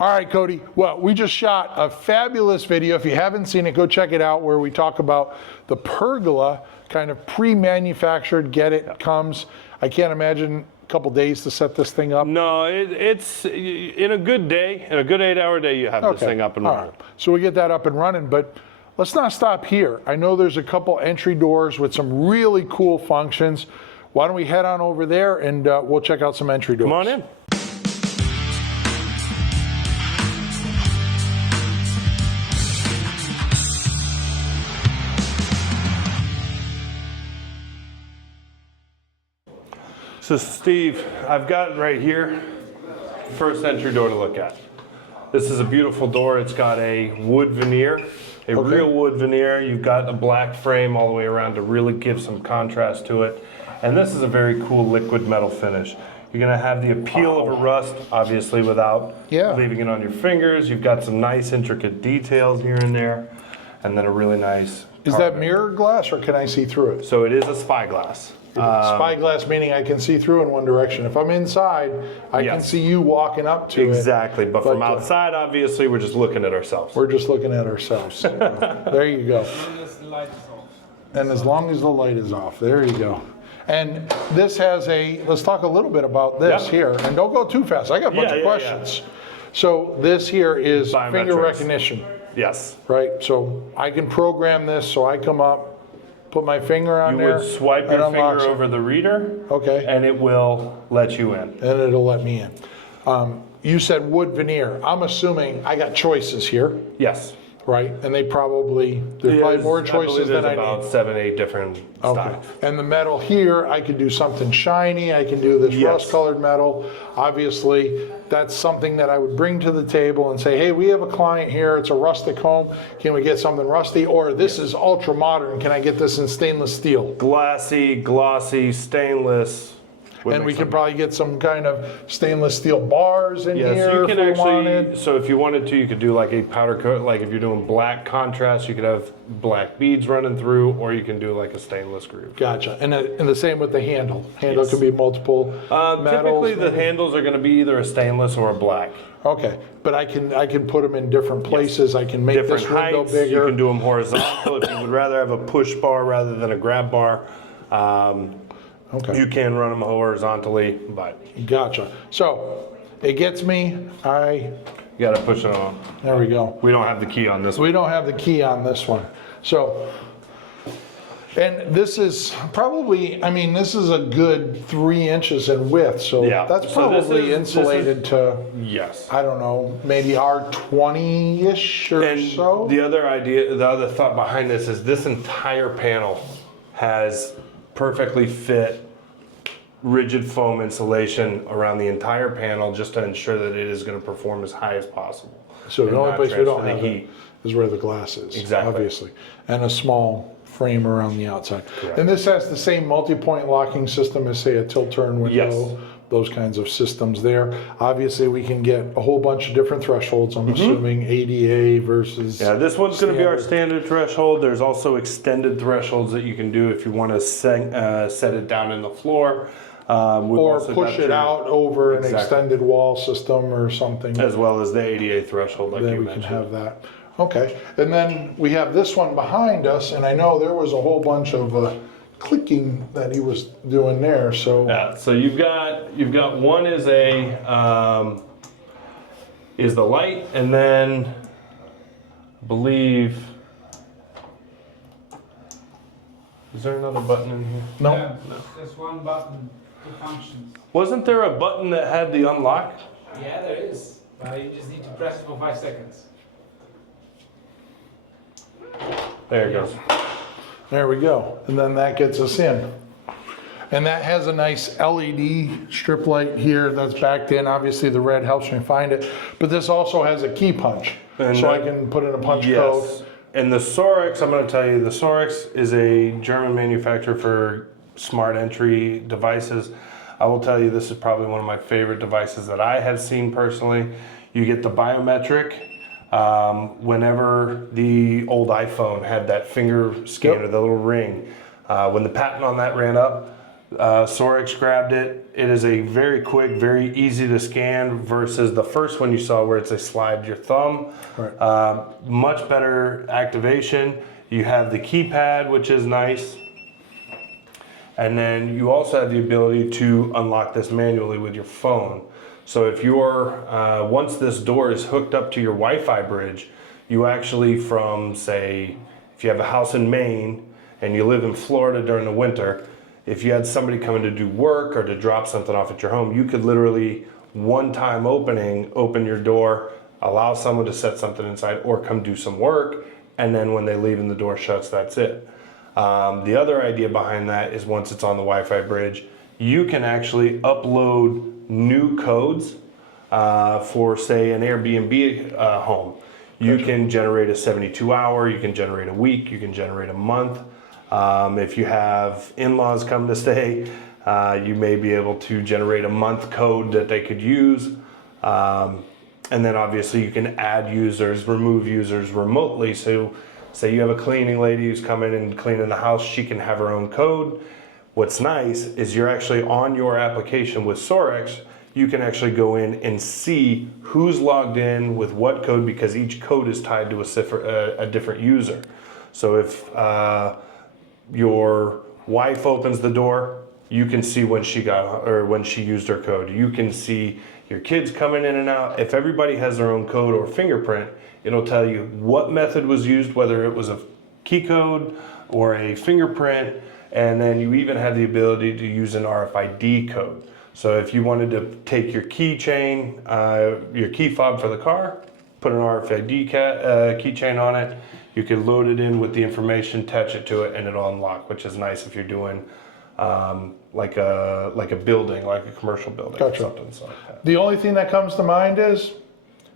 All right, Cody. Well, we just shot a fabulous video. If you haven't seen it, go check it out, where we talk about the pergola, kind of pre-manufactured, comes. I can't imagine a couple days to set this thing up. No, it's in a good day, in a good 8-hour day, you have this thing up and running. Right. So we get that up and running, but let's not stop here. I know there's a couple entry doors with some really cool functions. Why don't we head on over there and we'll check out some entry doors. Come on in. So Steve, I've got right here, first entry door to look at. This is a beautiful door. It's got a wood veneer, real wood veneer. You've got a black frame all the way around to really give some contrast to it. And this is a very cool liquid metal finish. You're gonna have the appeal of a rust, obviously without leaving it on your fingers. You've got some nice intricate details here and there, and then a really nice Is that mirror glass or can I see through it? So it is a spyglass. Spyglass meaning I can see through in one direction. If I'm inside, I can see you walking up to it. Exactly, but from outside, obviously, we're just looking at ourselves. We're just looking at ourselves. There you go. And as long as the light is off, there you go. And this has let's talk a little bit about this here. And don't go too fast. I got a bunch of questions. So this here is finger recognition. Yes. Right, so I can program this, so I come up, put my finger on there. You would swipe your finger over the reader. Okay. And it will let you in. And it'll let me in. You said wood veneer. I'm assuming I got choices here. Yes. Right, and there's probably more choices than I need. About 7, 8 different styles. And the metal here, I could do something shiny. I can do this rust-colored metal. Obviously, that's something that I would bring to the table and say, hey, we have a client here. It's a rustic home. Can we get something rusty? Or this is ultra modern. Can I get this in stainless steel? Glassy, glossy, stainless. And we could probably get some kind of stainless steel bars in here so you can if we wanted. So if you wanted to, you could do like a powder coat, like if you're doing black contrast, you could have black beads running through, or you can do like a stainless groove. Gotcha. And the same with the handle. Handle can be multiple metals. Typically the handles are going to be either a stainless or a black. Okay, but I can put them in different places. I can make different this window heights. bigger. You can do them horizontal if you would rather have a push bar rather than a grab bar. You can run them horizontally, but gotcha. So it gets me. You got to push it on. There we go. We don't have the key on this one. We don't have the key on this one. So, and this is probably, I mean, this is a good 3 inches in width. So that's probably insulated to, I don't know, maybe R20-ish or so. The other thought behind this is this entire panel has perfectly fit rigid foam insulation around the entire panel just to ensure that it is going to perform as high as possible. So the only place we don't have it is where the glass is, obviously, and a small frame around the outside. Correct. And this has the same multi-point locking system as, say, a tilt-turn window, those kinds of systems there. Obviously, we can get a whole bunch of different thresholds, I'm assuming ADA versus... Yeah, this one's going to be our standard threshold. There's also extended thresholds that you can do if you want to set it down in the floor. Or push it out over an extended wall system or something. As well as the ADA threshold, like you mentioned. Then we can have that. Okay, and then we have this one behind us, and I know there was a whole bunch of clicking that he was doing there. So so you've got one is is the light, and then I believe, is there another button in here? No. Yeah, there's one button to functions. Wasn't there a button that had the unlock? Yeah, there is. You just need to press it for 5 seconds. There it goes. There we go. And then that gets us in. And that has a nice LED strip light here that's backed in. Obviously the red helps me find it. But this also has a key punch. So I can put in a punch code. And the Sorex, I'm going to tell you, the Sorex is a German manufacturer for smart entry devices. I will tell you, this is probably one of my favorite devices that I have seen personally. You get the biometric. Whenever the old iPhone had that finger scanner, the little ring, when the patent on that ran up, Sorex grabbed it. It is a very quick, very easy to scan versus the first one you saw where it's a slide your thumb. Right. Much better activation. You have the keypad, which is nice. And then you also have the ability to unlock this manually with your phone. So if you're, once this door is hooked up to your Wi-Fi bridge, you actually from, say, if you have a house in Maine and you live in Florida during the winter, if you had somebody coming to do work or to drop something off at your home, you could literally, one time open your door, allow someone to set something inside or come do some work, and then when they leave and the door shuts, that's it. The other idea behind that is once it's on the Wi-Fi bridge, you can actually upload new codes for, say, an Airbnb home. You can generate a 72-hour, you can generate a week, you can generate a month. If you have in-laws come to stay, you may be able to generate a month code that they could use. And then obviously you can add users, remove users remotely. So say you have a cleaning lady who's coming and cleaning the house, she can have her own code. What's nice is you're actually on your application with Sorex, you can actually go in and see who's logged in with what code because each code is tied to a different user. So if your wife opens the door, you can see when she got or when she used her code. You can see your kids coming in and out. If everybody has their own code or fingerprint, it'll tell you what method was used, whether it was a key code or a fingerprint, and then you even have the ability to use an RFID code. So if you wanted to take your keychain, your key fob for the car, put an RFID keychain on it, you can load it in with the information, attach it to it, and it'll unlock, which is nice if you're doing like a building, like a commercial building or something like that. The only thing that comes to mind is,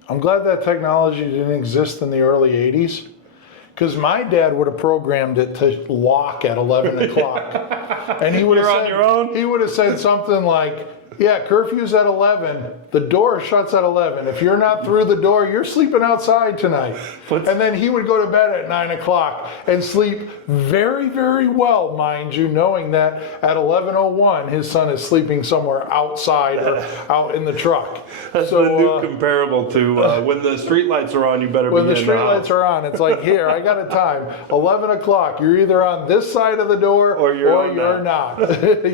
I'm glad that technology didn't exist in the early 80s, because my dad would have programmed it to lock at 11 o'clock. And he would have You're said, on your own? He would have said something like, yeah, curfew's at 11. The door shuts at 11. If you're not through the door, you're sleeping outside tonight. And then he would go to bed at 9 o'clock and sleep very, very well, mind you, knowing that at 11:01 his son is sleeping somewhere outside or out in the truck. That's So, the new comparable to when the street lights are on, you better when be the in the streetlights house. are on, it's like, here, I got a time, 11 o'clock. You're either on this side of the door Or you're not.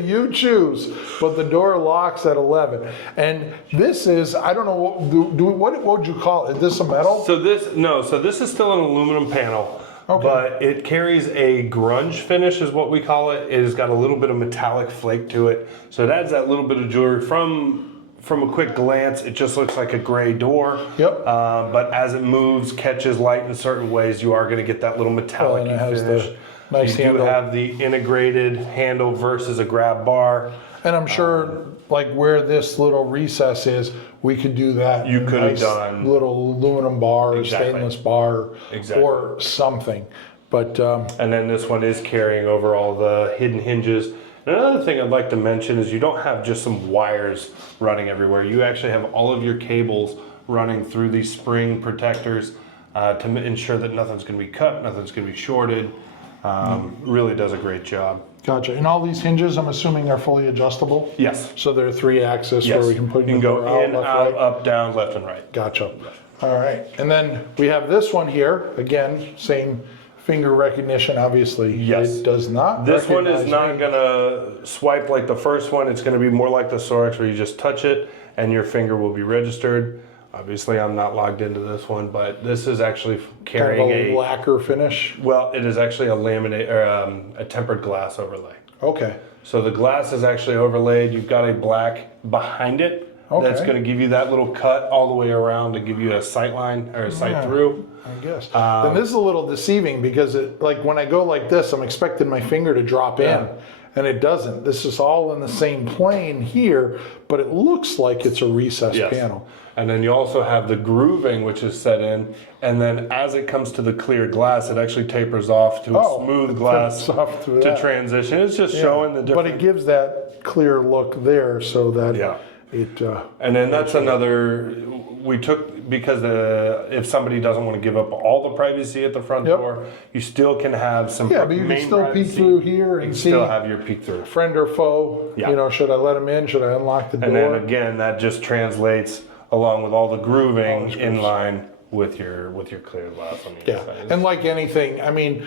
You choose. But the door locks at 11. And this is, I don't know, what would you call it? Is this a metal? So this is still an aluminum panel. Okay. But it carries a grunge finish is what we call it. It has got a little bit of metallic flake to it. So it adds that little bit of jewelry. From a quick glance, it just looks like a gray door. Yep. But as it moves, catches light in certain ways, you are going to get that little metallic and it has finish. the nice you handle. do have the integrated handle versus a grab bar. And I'm sure, like where this little recess is, we could do that. You could have nice done- little aluminum bar, Exactly. stainless bar, Exactly. or something. But And then this one is carrying over all the hidden hinges. And another thing I'd like to mention is you don't have just some wires running everywhere. You actually have all of your cables running through these spring protectors to ensure that nothing's going to be cut, nothing's going to be shorted. Really does a great job. gotcha. And all these hinges, I'm assuming, are fully adjustable? Yes. So they're 3-axis Yes. where we can put you can the go door in, left, out, right? up, down, left, and right. Gotcha. All right. And then we have this one here. Again, same finger recognition, obviously. Yes. It does not This one is recognize not me. going to swipe like the first one. It's going to be more like the Sorex where you just touch it and your finger will be registered. Obviously, I'm not logged into this one, but this is actually carrying kind of a lacquer finish. well, it is actually a laminate or a tempered glass overlay. Okay. So the glass is actually overlaid. You've got a black behind it. That's Okay. going to give you that little cut all the way around to give you a sight line or a sight Yeah. through. I guess. Then this is a little deceiving because it, like when I go like this, I'm expecting my finger to drop in, and it doesn't. This is all in the same plane here, but it looks like it's a recessed Yes. panel. And then you also have the grooving, which is set in. And then as it comes to the clear glass, it actually tapers off to a Oh, smooth it glass tapers off to to that. transition. It's just showing the But different. it gives that clear look there so that Yeah. it. And then that's another, we took, because if somebody doesn't want to give up all the privacy at the front Yep. door, you still can have some Yeah, but you can main still peek privacy. through here You and can see still have your peek through. friend or foe. Yeah. You know, should I let them in? Should I unlock the door? And then again, that just translates along with all the grooving in line with your clear glass on the Yeah, inside. and like anything, I mean,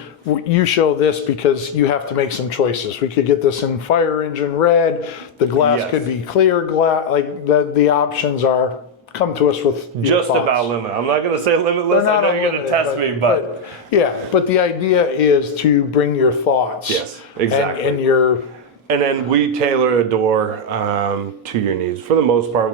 you show this because you have to make some choices. We could get this in fire engine red, the glass Yes. could be clear glass, like the options are, come to us with your Just thoughts. about limit. I'm not going to say limitless. They're I not know you're going to unlimited, test me, but yeah, but the idea is to bring your thoughts. Yes, exactly. And your, and then we tailor a door to your needs. For the most part,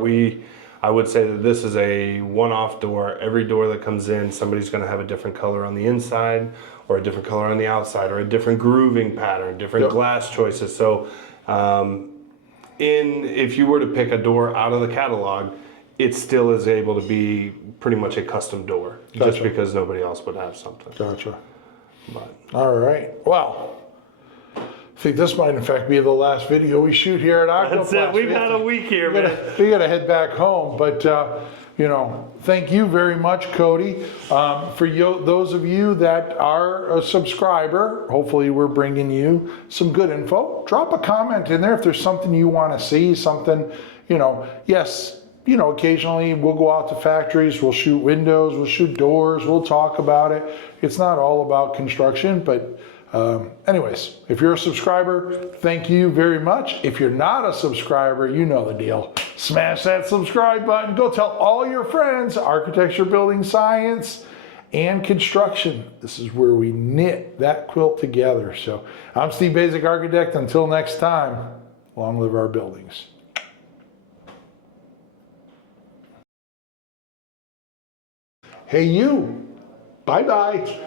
I would say that this is a one-off door. Every door that comes in, somebody's going to have a different color on the inside, or a different color on the outside, or a different grooving pattern, different Yep. glass choices. So, if you were to pick a door out of the catalog, it still is able to be pretty much a custom door, just Gotcha. because nobody else would have something. gotcha. But All right, well, I think this might in fact be the last video we shoot here at Octoblast. that's it. We've had a week here, man. We gotta head back home, but you know, thank you very much, Cody. For those of you that are a subscriber, hopefully we're bringing you some good info. Drop a comment in there if there's something you want to see, something, you know, yes, you know, occasionally we'll go out to factories, we'll shoot windows, we'll shoot doors, we'll talk about it. It's not all about construction, but anyways, if you're a subscriber, thank you very much. If you're not a subscriber, you know the deal. Smash that subscribe button. Go tell all your friends. Architecture, building science, and construction. This is where we knit that quilt together. So I'm Steve Basic Architect. Until next time, long live our buildings. Hey you. Bye-bye.